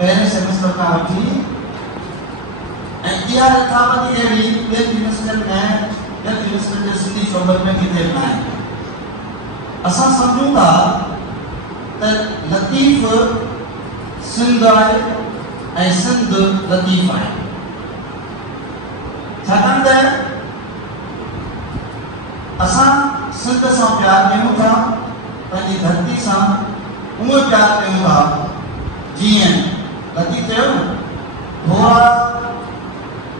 पहले सेमेस्टर का वठी इहा रखावती अहिड़ी ॿियनि यूनिवर्सिटियुनि में यूनिवर्सिटी जे सिंधी शोबे में किथे न आहे। असां सम्झूं था त लतीफ़ सिंध आहे ऐं सिंध लतीफ़ आहे, छाकाणि त असां सिंध सां प्यार कयूं था, पंहिंजी धरती सां उहो प्यार कयूं था जीअं लतीफ़ चयो थोरा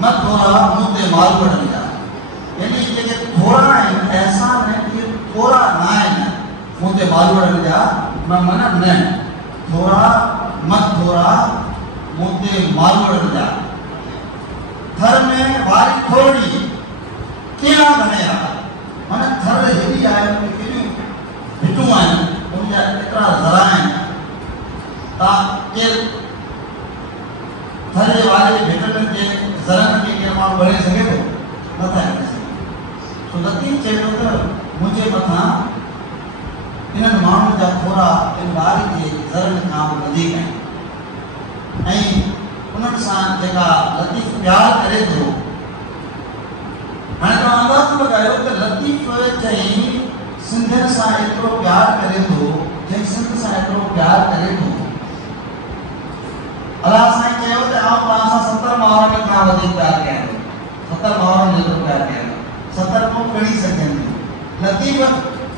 मत थोरा मुंह ते माल वठनि था, यानी जेके थोरा आहिनि अहसान आहिनि इहे थोरा न आहिनि मुंह ते माल वठनि जा, मां माना न थोरा मत थोरा मुंह ते माल वठनि जा। थर में वारी थोड़ी कीअं घणे आहे, माना थर हेॾी आहे उनमें केॾियूं भिटूं आहिनि, उनजा एतिरा ज़रा आहिनि, तव्हां केरु थर जे वारे भिटनि खे ज़रनि खे केरु माण्हू भरे सघे थो? नथा करे सघे। सो लतीफ़ चए थो त मुंहिंजे मथां इन्हनि माण्हुनि जा थोरा इन वारे जे ज़रनि खां बि वधीक आहिनि ऐं उन्हनि सां जेका लतीफ़ प्यार करे थो। हाणे तव्हां अंदाज़ो लॻायो त लतीफ़ चई सिंधियुनि सां एतिरो प्यार करे थो, जंहिं सिंध सां एतिरो प्यार करे थो। अलाह साईं चयो त आउं तव्हां सां 70 माण्हुनि खां वधीक प्यार कयां थो, 70 माण्हुनि जेतिरो प्यार कयां थो, 70 को खणी सघनि था। लतीफ़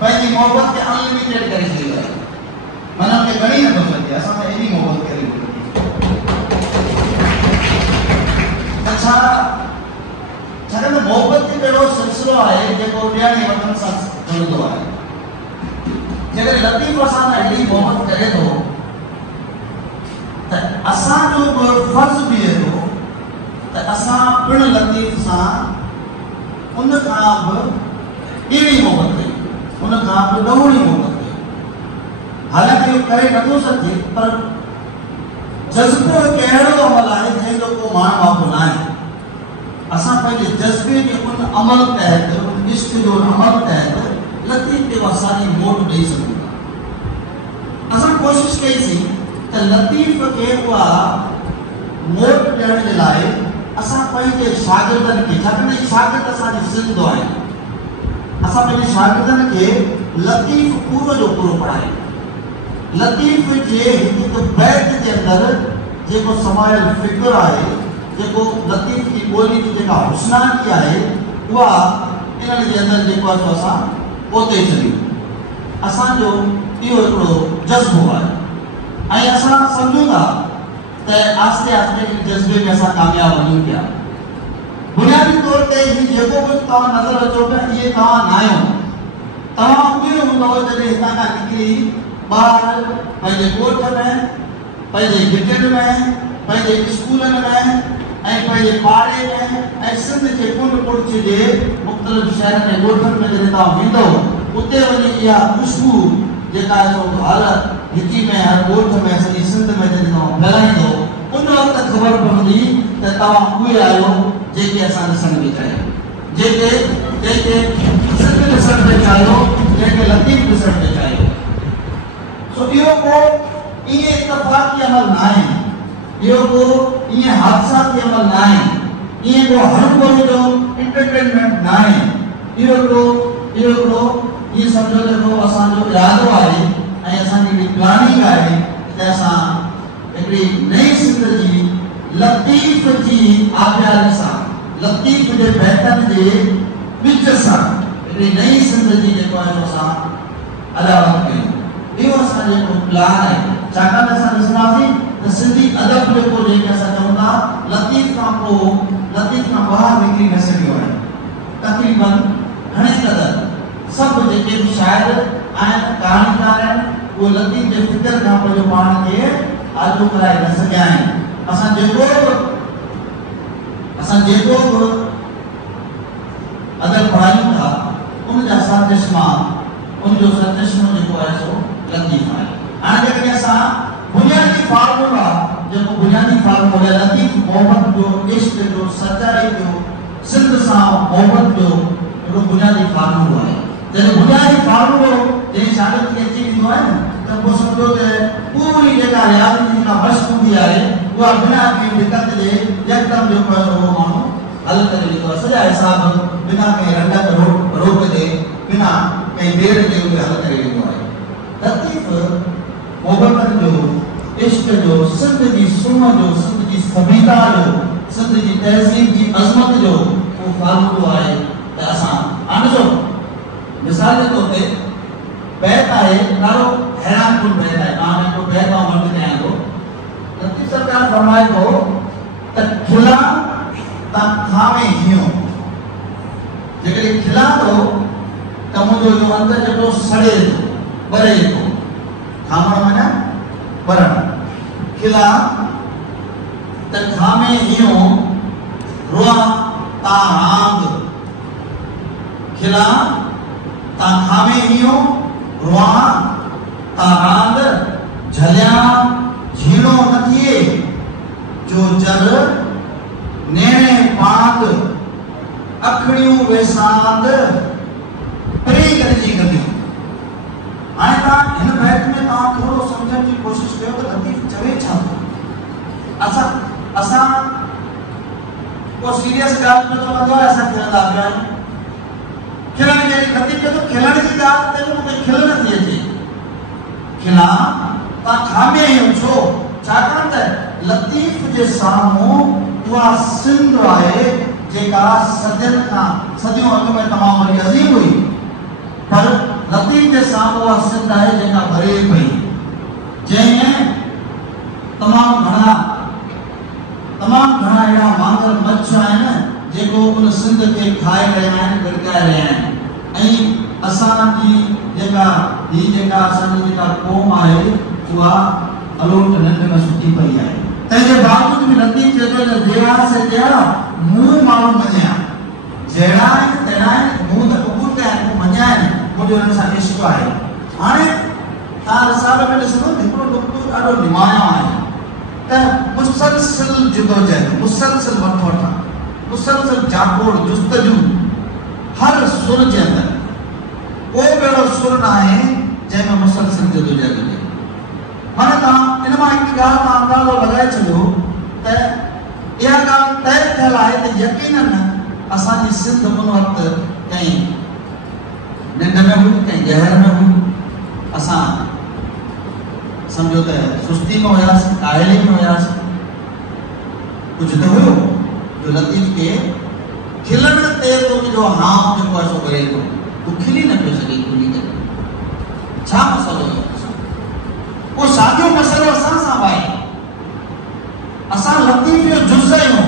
पंहिंजी मोहबत खे अनलिमिटेड करे छॾियो आहे, माना उनखे घणी नथो सघे, असां सां एॾी मोहबत करे अच्छा छाकाणि त मोहबत जो कहिड़ो सिलसिलो आहे जेको ॾियण वठण सां जुड़ंदो आहे। जेकर लतीफ़ असां सां एॾी मोहबत करे थो त असांजो फर्ज़ बि इहो थो त असां पिणु लतीफ़ सां उन खां बि अहिड़ी मोहबत कयूं, उन खां बि ॾहोड़ी मोहबत कयूं। हालांकि इहो करे नथो सघे, पर जज़्बो हिकु अहिड़ो अमल आहे जंहिंजो को माण वाको न आहे। असां पंहिंजे जज़्बे खे उन अमल तहत, उन इश्क जो अमल तहत लतीफ़ खे असांजी मोट ॾेई सघूं था। असां कोशिशि कईसीं त लतीफ़ खे उहा मोट ॾियण जे लाइ असां पंहिंजे शागिर्दनि खे, छाकाणि त शागिर्द असांजी सिंध आहे, असां पंहिंजे शागिर्दनि खे लतीफ़ पूरो जो पूरो पढ़ायूं। लतीफ़ जे हिकु हिकु बैत जे अंदरि जेको समायल फ़िक्र आहे, जेको लतीफ़ जी ॿोली जी जेका हुस्नानी आहे, उहा इन्हनि जे अंदरि जेको आहे सो असां पोते छॾियूं। असांजो इहो हिकिड़ो जज़्बो आहे ऐं असां सम्झूं था त आस्ते आस्ते इन जज़्बे में असां कामयाबु वञूं पिया। बुनियादी तौर ते ही जेको कुझु तव्हां नज़र अचो पिया इहे तव्हां न आहियो, तव्हां उहे हूंदव जॾहिं हितां खां निकिरी ॿार पंहिंजे ॻोठ में, पंहिंजे गिटियुनि में, पंहिंजे स्कूलनि में ऐं पंहिंजे पाड़े में ऐं सिंध जे कुंड कुड़च जे मुख़्तलिफ़ शहरनि में ॻोठनि में जॾहिं तव्हां वेंदव, उते वञी इहा ख़ुशबू जेका आहे सो हर हिकी में, हर ॻोठ में, सॼी सिंध में जॾहिं तव्हां फैलाईंदो, उन वक़्तु ख़बर पवंदी त तव्हां उहे आहियो जेके असां ॾिसण बि चाहियूं, जंहिंखे सिंध ॾिसण बि चाहियो, जंहिंखे लतीफ़ ॾिसण बि चाहियो। सो इहो को इएं इतफ़ाक़ी अमल न आहे, इहो को इएं हादसाती अमल न आहे, इएं को हर कोई जो एंटरटेनमेंट न आहे। इहो हिकिड़ो इएं सम्झो त हिकिड़ो असांजो इरादो आहे ऐं असांजी हिकिड़ी प्लानिंग आहे त असां हिकिड़ी नई सिंध जी लतीफ़ जी आबियारी सां, लतीफ़ जे बैतनि जे विच सां हिकिड़ी नई सिंध जी जेको आहे सो असां अदावत कयूं। इहो असांजो हिकिड़ो प्लान आहे, छाकाणि त असां ॾिसंदासीं त सिंधी अदब जेको जंहिंखे असां चऊं था लतीफ़ खां ॿाहिरि निकिरी न सघियो आहे। तक़रीबन घणे क़दर सभु जेके बि शाइर आहिनि, कहाणीकार आहिनि, उहे लतीफ़ जे फ़िक्र खां पंहिंजो पाण खे आजो कराए न सघिया आहिनि। असां जेको बि अदब पढ़ायूं था उनजा सरचश्मा, उनजो सरचश्मो जेको आहे सो लतीफ़ आहे। हाणे जेकॾहिं असां बुनियादी फार्मूला जेको बुनियादी फार्मूला लतीफ़ मोहब्बत जो, इश्क जो, सचाई जो, सिंध सां मोहब्बत जो हिकिड़ो बुनियादी फार्मूलो आहे। जॾहिं बुनियादी फार्मूलो जंहिं शागिर्द खे अची वेंदो आहे न त पोइ सम्झो त पूरी जेका रियाज़ी जी जेका मश्क हूंदी आहे उहा बिना की दिक्कत जे यकदम जो पैसो हो मानो हल करे ॾींदो आहे सॼा हिसाब बिना कंहिं रंड रोक जे बिना कंहिं देर जे उहे हल करे ॾींदो आहे। लतीफ़ मोहबतनि जो इश्क जो सिंध जी सूंह जो सिंध जी सभ्यता जो सिंध जी तहज़ीब जी अज़मत जो उहो फालतू आहे त असां आणिजो। मिसाल जे तौर ते बैत आहे ॾाढो हैरान कुन बैत आहे तव्हां हिकु बैत मां वंड कयां थो। लतीफ़ सरकार फरमाए थो त खिला त खावे हियो जेकॾहिं खिला थो त मुंहिंजो इहो अंदरि जेको सड़े थो ॿरे थो खावण माना ॿरण खिला त खावे हियो रुआ ता रांद खिला ता खावे हियो रुआ ता रांद झलिया झीणो न थिए जो जर नेणे पांद अखड़ियूं वेसांद परे गॾिजी गॾियूं। हाणे तव्हां हिन बैत में तव्हां थोरो सम्झण जी कोशिशि कयो त लतीफ़ चवे छा थो। असां को सीरियस ॻाल्हि में थो लॻो आहे असां खिलंदा पिया आहियूं। खिलण जी लतीफ़ चए थो खिलण जी ॻाल्हि ते मूंखे खिल नथी अचे। खिला तव्हां खामे आहियो छो छाकाणि त लतीफ़ जे साम्हूं उहा सिंध आहे जेका सदियों अॻु में तमामु वॾी अज़ीम हुई पर लतीफ़ जे साम्हूं उहा सिंध आहे जेका भरे पई जंहिंमें तमामु घणा अहिड़ा वांगर मच्छ आहिनि जेको उन सिंध खे खाए रहिया आहिनि गड़काए रहिया आहिनि ऐं असांजी जेका असांजी जेका क़ौम आहे उहा अलोट निंड में सुती पई आहे। तंहिंजे बावजूद बि लतीफ़ चए थो जहिड़ा से जहिड़ा मूं माण्हू मञिया जहिड़ा आहिनि तहिड़ा आहिनि मूं त क़बूल कया आहिनि मूं मञिया आहिनि मुंहिंजो हिन सां इश्क़ आहे। हाणे तव्हां रिसाले में ॾिसंदो हिकिड़ो नुक़्तो ॾाढो निमायो आहे त मुसलसिल जिदोजहद मुसलसिल वठा मुसलसिल जाकोड़ जुस्तजू हर सुर जे अंदरि को अहिड़ो सुर न आहे जंहिंमें मुसलसिल जिदोजहद हुजे। हाणे तव्हां इन मां हिकु ॻाल्हि तव्हां अंदाज़ो लॻाए छॾियो त इहा ॻाल्हि तय थियल आहे त यकीनन असांजी सिंध उन वक़्तु कंहिं निंड में हुई कंहिं गहर में हुई। असां सम्झो त सुस्ती में हुयासीं काहिली में हुयासीं कुझु त हुयो जो लतीफ़ खे खिलण ते तुंहिंजो हाव जेको आहे सो करे थो तूं खिली न पियो सघे खुली करे छा मसइलो हुयो वो साॻियो मसइलो असां सां आहे। असां लतीफ़ जो जुज़ आहियूं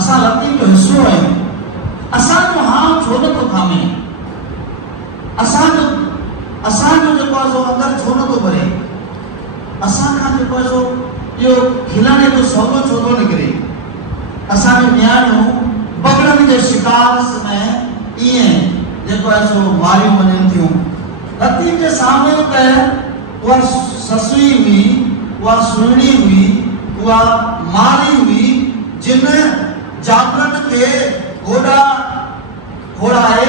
असां लतीफ़ जो हिसो आहियूं असांजो हाव छो नथो खामे असांजो जेको आहे सो अंदरि छो नथो भरे असांखां जेको आहे सो इहो खिलण जो सौदो छो थो निकिरे। असांजो नियाणियूं बगड़नि जे शिकार में ईअं जेको आहे सो मारियूं वञनि थियूं। लतीफ़ जे साम्हूं त उहा ससुई हुई उहा सुहिणी हुई उहा मारी हुई जिन जाबरनि खे घोड़ा घोड़ाए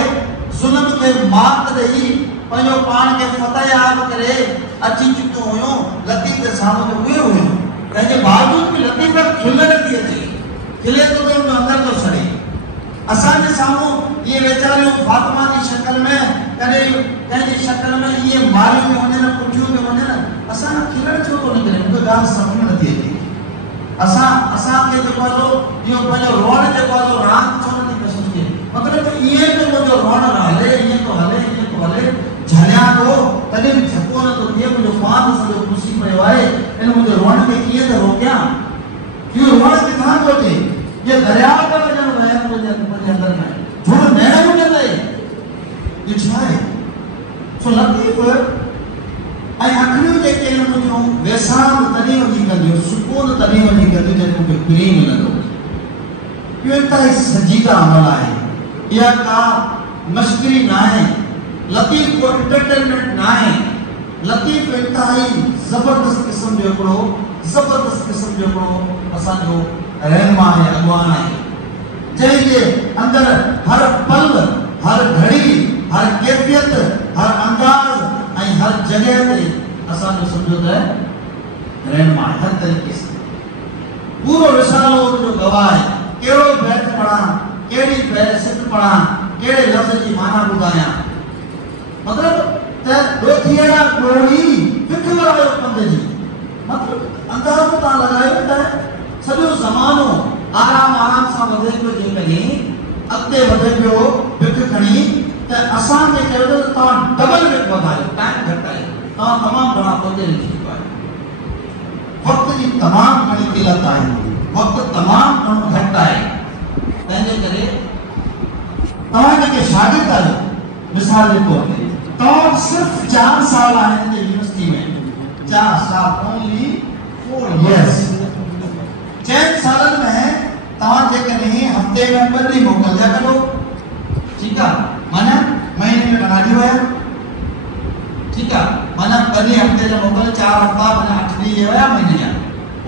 ज़ुल्म खे मात ॾेई पंहिंजो पाण खे फतयाब करे अची चुकियूं हुयूं। लतीफ़ जे साम्हूं त उहे हुयूं तंहिंजे बावजूद बि लतीफ़ खिल नथी अचे खिले थो त उन अंदरि थो सड़े। असांजे साम्हूं इहे वीचारियूं फातिमा जी शक्ल में कॾहिं कंहिंजी शक्ल में इहे मारियूं थियूं वञनि पुठियूं थियूं वञनि असांजो खिलण छो थो निकिरे मूंखे ॻाल्हि सम्झ में नथी अचे। असांखे जेको आहे सो इहो पंहिंजो रोअण जेको आहे सो रांदि छो नथी पसंदि थिए मतिलबु ईअं त मुंहिंजो रोअण हले ईअं थो हले झलियां थो तॾहिं बि झको नथो थिए मुंहिंजो पान सॼो खुशी पियो आहे इन मुंहिंजे रोअण खे कीअं त रोकियां इहो रोअण किथां थो अचे ये दरिया का वजन है मुझे अंदर में जो नैना मुझे नहीं ये छाए सो लतीफ़ ऐं अखियूं जेके आहिनि मुंहिंजूं वेसांद तॾहिं वञी कंदियूं सुकून तॾहिं वञी कंदियूं जॾहिं मूंखे फ्री मिलंदो। इहो इंतिहाई संजीदा अमल आहे इहा का मश्करी न आहे लतीफ़ को एंटरटेनमेंट न आहे लतीफ़ इंतिहाई ज़बरदस्त क़िस्म जो हिकिड़ो असांजो रहनुमा है अगवान है जंहिंजे अंदर हर पल हर घड़ी हर कैफियत हर अंदाज ऐं हर जगह ते असांजो सम्झो त रहनुमा है हर तरीक़े से। दफ़ा आहे कहिड़ो बैत पढ़ा कहिड़ी सिक पढ़ा कहिड़े लफ़्ज़ जी माना ॿुधायां मतिलबु त ॾोथियड़ा ॾोड़ी फिक वारो पंध जी मतिलबु अंदाज़ो तव्हां लॻायो त सॼो ज़मानो आराम सां वधे पियो जेकॾहिं अॻिते वधे पियो फिक खणी त असांखे चयो त तव्हां डबल फिक वधायो टाइम घटायो तव्हां तमामु घणा पंध लिखी पायो वक़्त जी तमामु घणी किलत आहे वक़्तु तमामु घणो घटि आहे तंहिंजे करे तव्हां जेके शागिर्द आहियो मिसाल जे तौर ते तव्हां सिर्फ़ु 4 साल आहिनि यूनिवर्सिटी में 4 साल ओनली 4 years 4 सालनि में तव्हां जेकॾहिं हफ़्ते में 2 ॾींहं मोकिलिया करो ठीकु आहे माना महीने में बना ॾींहुं विया ठीकु आहे माना 2 ॾींहं हफ़्ते जा मोकिल 4 हफ़्ता माना 8 ॾींहं विया महीने जा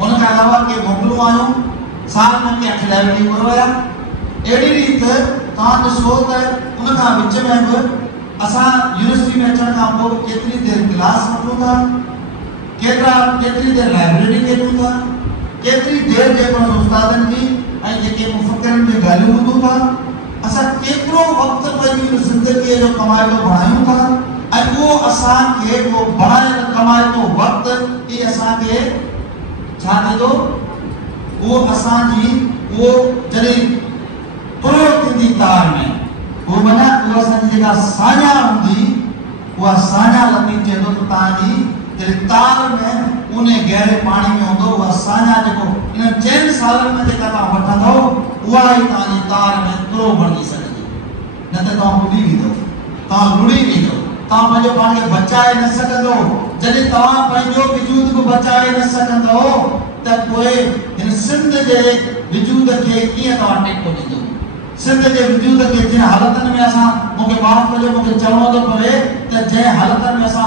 उन खां अलावा के मोकिलूं आहियूं साल में के 8 ॾींहं कोन विया अहिड़ी रीति तव्हां ॾिसो त उन खां विच में बि असां यूनिवर्सिटी में अचण खां पोइ केतिरी देर क्लास वठूं था केतिरी देर लाइब्रेरी में ॾियूं था केतिरी देर जेको उस्तादनि जी ऐं जेके मुफ़क्किरनि जी ॻाल्हियूं ॿुधूं था असां केतिरो वक़्तु पंहिंजी ज़िंदगीअ जो कमाइतो बणायूं था ऐं उहो असांखे उहो बणायल कमाइतो वक़्तु ई असांखे छा थींदो उहो असांजी उहो जॾहिं तुरो थींदी तार में वो माना उहा असांजी जेका साञा हूंदी उहा साञा लतीफ़ चवंदो त तव्हांजी जॾहिं तार में उन गहरे पाणी में हूंदो उहा साञा जेको इन 4 सालनि में जेका तव्हां वठंदो उहा ई तव्हांजी तार में तुरो बणिजी सघंदी न त तव्हां ॿुॾी वेंदो तव्हां लुड़ी वेंदो तव्हां पंहिंजो पाण खे बचाए न सघंदो जॾहिं तव्हां पंहिंजो वजूद को बचाए न सघंदो त पोइ हिन सिंध जे वजूद खे कीअं तव्हां टेको ॾींदो सिंध जे वजूद खे जिन हालतनि में असां मूंखे माफ़ कजो मूंखे चवणो थो पवे त जंहिं हालतनि में असां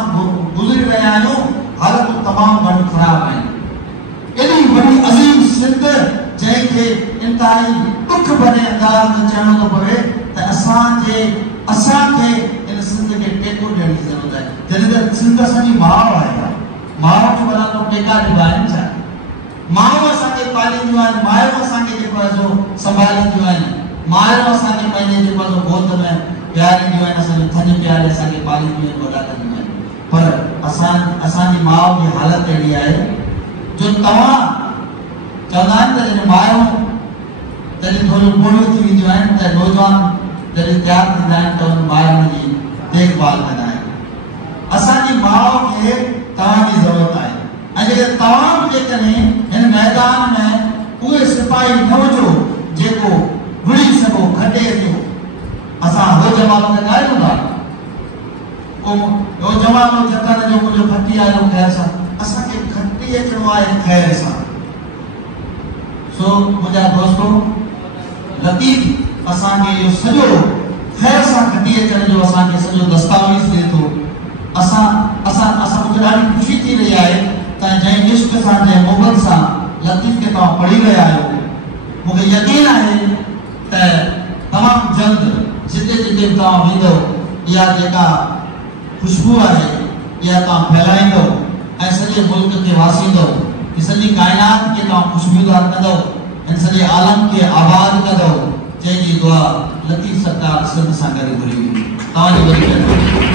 गुज़री रहिया आहियूं हालतूं तमामु घणियूं ख़राब आहिनि एॾी वॾी अज़ीम सिंध जंहिंखे इंतिहाई दुख भरे अंदाज़ में चवणो थो पवे त असांखे इन सिंध खे टेको ॾियण जी ज़रूरत आहे जॾहिं त सिंध असांजी माउ आहे माउ खे भला तो टेका ॾिबा आहिनि छा माउ असांखे पालींदियूं आहिनि मायूं असांखे जेको आहे सो संभालींदियूं आहिनि मायूं असांखे पंहिंजे जेको आहे गोद में प्यारींदियूं आहिनि असांखे थञ प्यारे असांखे पालींदियूं आहिनि वॾा कंदियूं आहिनि पर असांजी माउ जी हालत अहिड़ी आहे जो तव्हां चवंदा आहिनि त जॾहिं मायूं तॾहिं थोरियूं बुढ़ियूं थी वेंदियूं आहिनि त नौजवान जॾहिं तयारु थींदा आहिनि त उन माउनि जी देखभाल कंदा आहिनि असांजी माउ खे तव्हांजी ज़रूरत आहे ऐं जेकर तव्हां बि जेकॾहिं हिन मैदान में उहे सिपाही न हुजो जेको विड़ी सघो खटे थियो असां हो जमानो में न आहियूं था हो जमानो जतन जो मुंहिंजो खटी आयो ख़ैर सां असांखे खटी अचिणो आहे ख़ैर सां सो मुंहिंजा दोस्तो लतीफ़ असांखे इहो सॼो ख़ैर सां खटी अचण जो असांखे सॼो दस्तावेज़ ॾिए थो असां मूंखे ॾाढी ख़ुशी थी रही आहे त जंहिं इश्क सां जंहिं मोहबत सां लतीफ़ खे तव्हां पढ़ी रहिया आहियो मूंखे यकीन आहे त तमामु जल्द जिते जिते तव्हां वेंदो इहा जेका ख़ुशबू आहे इहा तव्हां फैलाईंदो ऐं सॼे मुल्क खे वासींदो सॼी काइनात खे तव्हां ख़ुशबूदार कंदो ऐं सॼे आलम खे आबाद कंदो जंहिंजी दुआ लतीफ़ सरकार सिंध सां गॾु घुरी हुई तव्हांजी वॾी